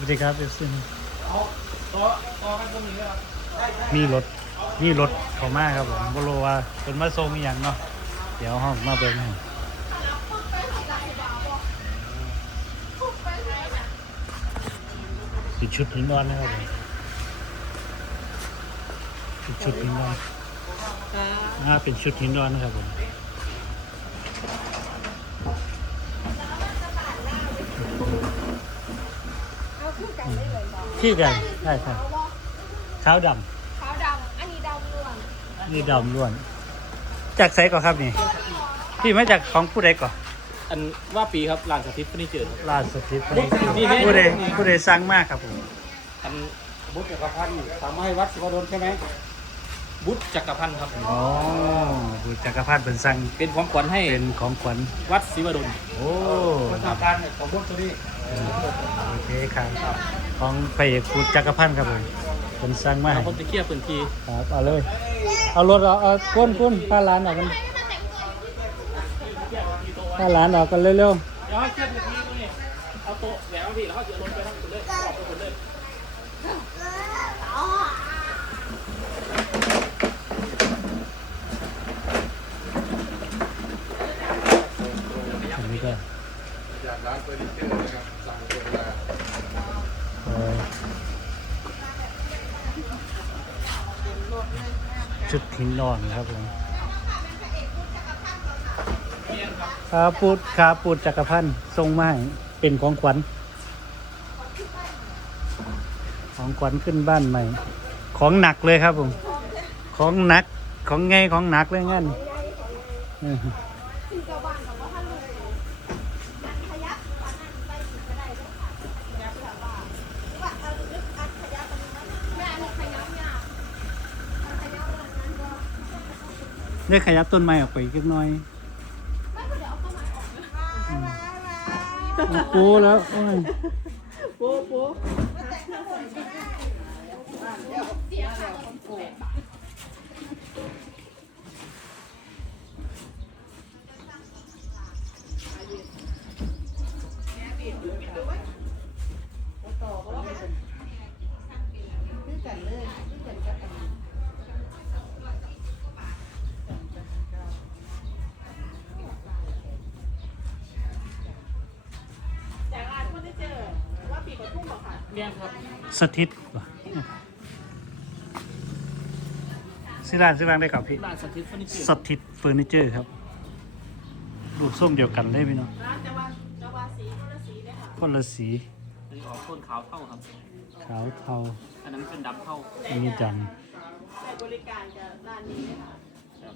วัสดีครับเอฟซีเอาต่อต่อกันตรงนี้เลยครับมีรถมีรถเข้ามาครับผมบ่รู้ว่าเป็นมาส่งอหย่างเนาะเดี๋ยวห้องมาเบิ่งให้เป็นชุดหินนอนนะครับผมเป็นชุดหินนอนอ่าเป็นชุดหินนอนนะครับผมเอา คู่กันได้เลยบอกที่กันใช่ใช่ขาวดขาวดำอันนี้ดำล้วนำนี่ดำล้วน จากไซก่อนครับนี่ที่มาจากของผู้ใดก่อนอันว่าปีครับลานสถิตเฟอร์นิเจอร์ล่าสุดที่นี่นี่ผู้ใดผู้ใดสร้างมากครับผมอันบุตรจักรพันธ์ทำให้วัดสุวรรณใช่ไหมบุตรจักรพันธ์ครับ อ๋อบุจักรพันธ์เป็นสร้างเป็นของขวัญให้เป็นของขวัญวัดศิวดลโอ้ประสบการณ์เนี่ยของบุตรตัวนี้ โอเคครับ ของพระเอกบุจักรพันธ์ครับผมเป็นสร้างมาเราให้คนตะเกียบพื้นที่ครับเอาเลย เอารถเอาเอาก้นก้นพาร้านออกกันพาร้านออกกันเร็วเดี๋ยวให้เกียบพื้นที่ตรงนี้เอาโต๊ะแหววที่แล้วเขาจะลงไปทั้งหมดเลยออกไปหมดเลย ๆอันนี้ก็ จากร้านเฟอร์นิเจอร์นะครับสั่งตัวมา เอ่อ ชุดหินนอนครับผมขาปูดขาปูดจักรพันธ์ทรงไมาให้เป็นของขวัญ ของขวัญขึ้นบ้านใหม่ ของหนักเลยครับผม ของหนักของไงของหนักเลยงั้น ได้ขยับต้นไม้ออกไปอีกเล็กน้อยไม่ก็เดี๋ยวเอาต้นไม้ออกนะโอ้โหแล้วโอ้ยเเหรอค่ะเรียนครับสถิตว่ะสิร้านสิร้านได้กับพี่ลานสถิตเฟอร์นิเจอร์สถิตเฟอร์นิเจอร์ครับ รูปส้มเดียวกันได้ไหมเนาะร้านจะว่าจะว่าสีคนละสีเลยค่ะคนละสีอันนี้ออกต้นขาวเท่าครับ ขาวเทา อันนั้นเป็นดำเท่าอันนี้ดใช้บริการจะร้านนี้เลยค่ะครับ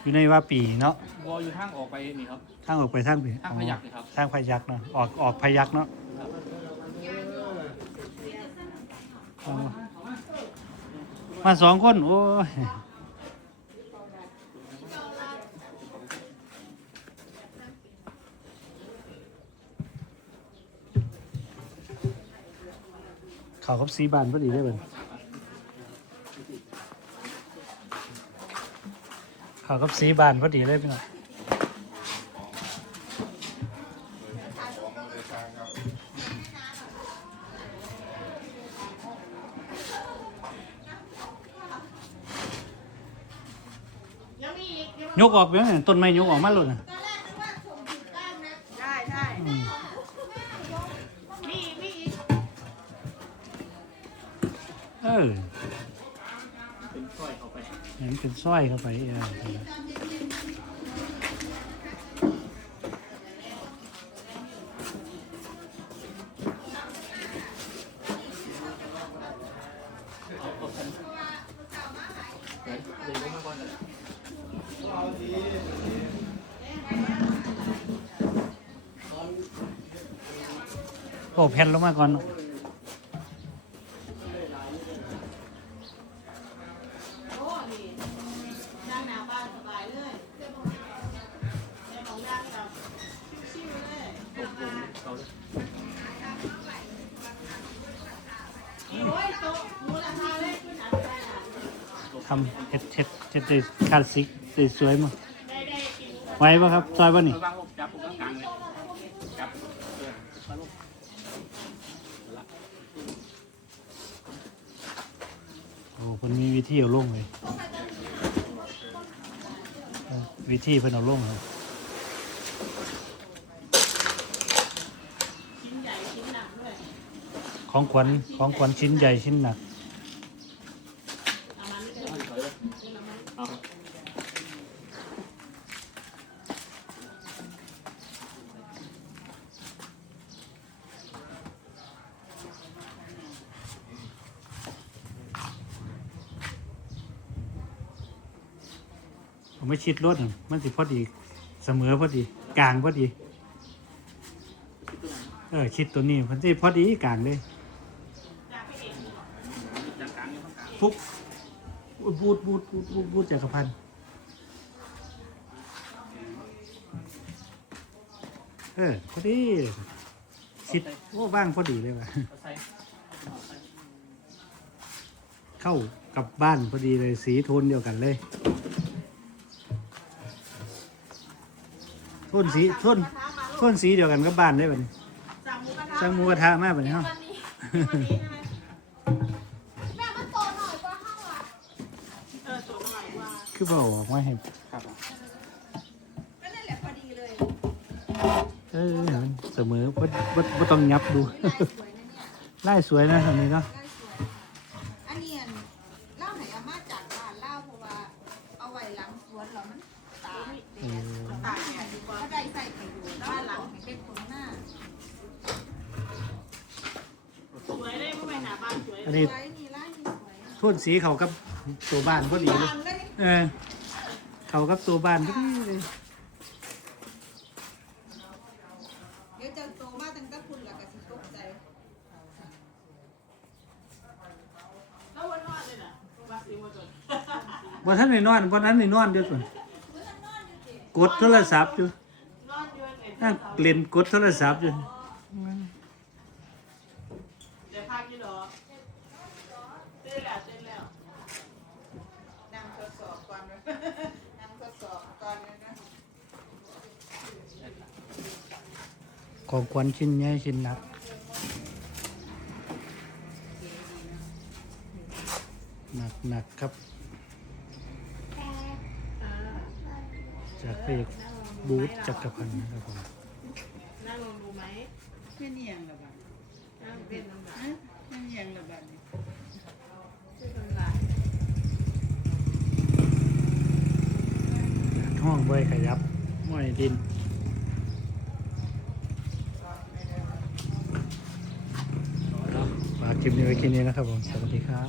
ำอยู่ในว่าปีเนาะวอลอยู่ทางออกไปนี่ครับ ทางออกไปทางปีทางพยัคฆ์นี่ครับ ทางพยักเนาะออกออกพยักเนาะเอามา มาสองคน โอ้ยเขากับสีบานพอดีได้เบิ่งเขากับสีบานพอดีเลยพี่น้องยังมีอีก ยังยกออกไปไหมต้นไม้ยกออกมาเลยนะได้ได้มีอีกมีอีกเออเป็นสร้อยเข้าไปเห็นเป็นสร้อยเข้าไปเออเอาเอากันเดี๋ยวเดี๋ยวลงมาก่อนเลย โอ้แผ่นลงมาก่อนโอ้นี่นั่งหมก่อนทำเฮ็ดเฮ็ดเฮ็ดด้คลาสสิก สวยๆมาไหวปะครับ ซอยปะนี่โอ้คนมีวิธีเอาล่งเลย วิธีเพิ่นเอาลงเลยของขวัญของขวัญชิ้นใหญ่ชิ้นหนัก ไม่ได้เอาถอยเลยเอาผมไม่ชิดรถนี่มันสิพอดี เสมอพอดี กลางพอดี เออ ชิดตัวนี้มันสิพอดีกลางเลยจากพระเอกนี่หรอจากกลางอยู่ข้างกลางปุ๊บบูดบูดบูดบูดบูดจักรพันธ์เออ พอดี ชิดโอ้ว่างพอดีเลยว่ะเอาใส่เอาใส่เข้ากับบ้านพอดีเลยสีโทนเดียวกันเลย ทนสีโทนโทนสีเดียวกันกับบ้านได้บัดนี้สั่งหมูกระทะสั่งหมูกระทะมาบัดนี้เฮาวันนี้วันนี้ใช่ไหมแม่มันโตหน่อยกว่าห้าอะเออตัวหน่อยว่าคือบ่ออกมาให้ครับก็นั่นแหละพอดีเลยเออมันเสมอบ่บ่บ่ต้องยับดูลายสวยนะเนี่ยไล่สวยนะทางนี้เนาะลายสวยอันนี้อันเล่าไหนเอามาจากบ้านเล่าเพราะว่าเอาไว้หลังสวนเรามันตายเออตากแดดดีกว่าถ้าได้ใส่ไปอยู่บ้านหลังให้เป็นคนหน้าสวยได้เมื่อไปหาบ้านสวยอันเลยนี้สวยนี่ลายนี่สวยโทนสีเขากับตัวบ้านพอดีเลยบานเลยเออ เขากับตัวบ้านพอดีเลยเดี๋ยวจะโตมาตั้งแต่คุณแล้วก็สิตกใจแล้ววันนอนเลยนะว่าสิว่าจน บ่ทันได้นอนบ่ทันได้นอนเดี๋ยวก่อน กดโทรศัพท์อยู่นั่งเล่นกดโทรศัพท์อยู่เดี๋ยวพักอยู่ดอกเต้นแล้วเต้นแล้วนั่งทดสอบก่อนนะนั่งทดสอบก่อนเลยนะของขวัญชิ้นใหญ่ชิ้นหนักหนักหนักครับ จากเพจบูธจักรพันธ์นะครับผมนั่งลงดูไหมไม่เนียงละบัดนั่งเป็นลำบากนะไม่เนียงละบัดช่วยกันหลายห้องเบยขยับม้อยดินเอาฝากคลิปนี้ไว้แค่นี้นะครับผม สวัสดีครับ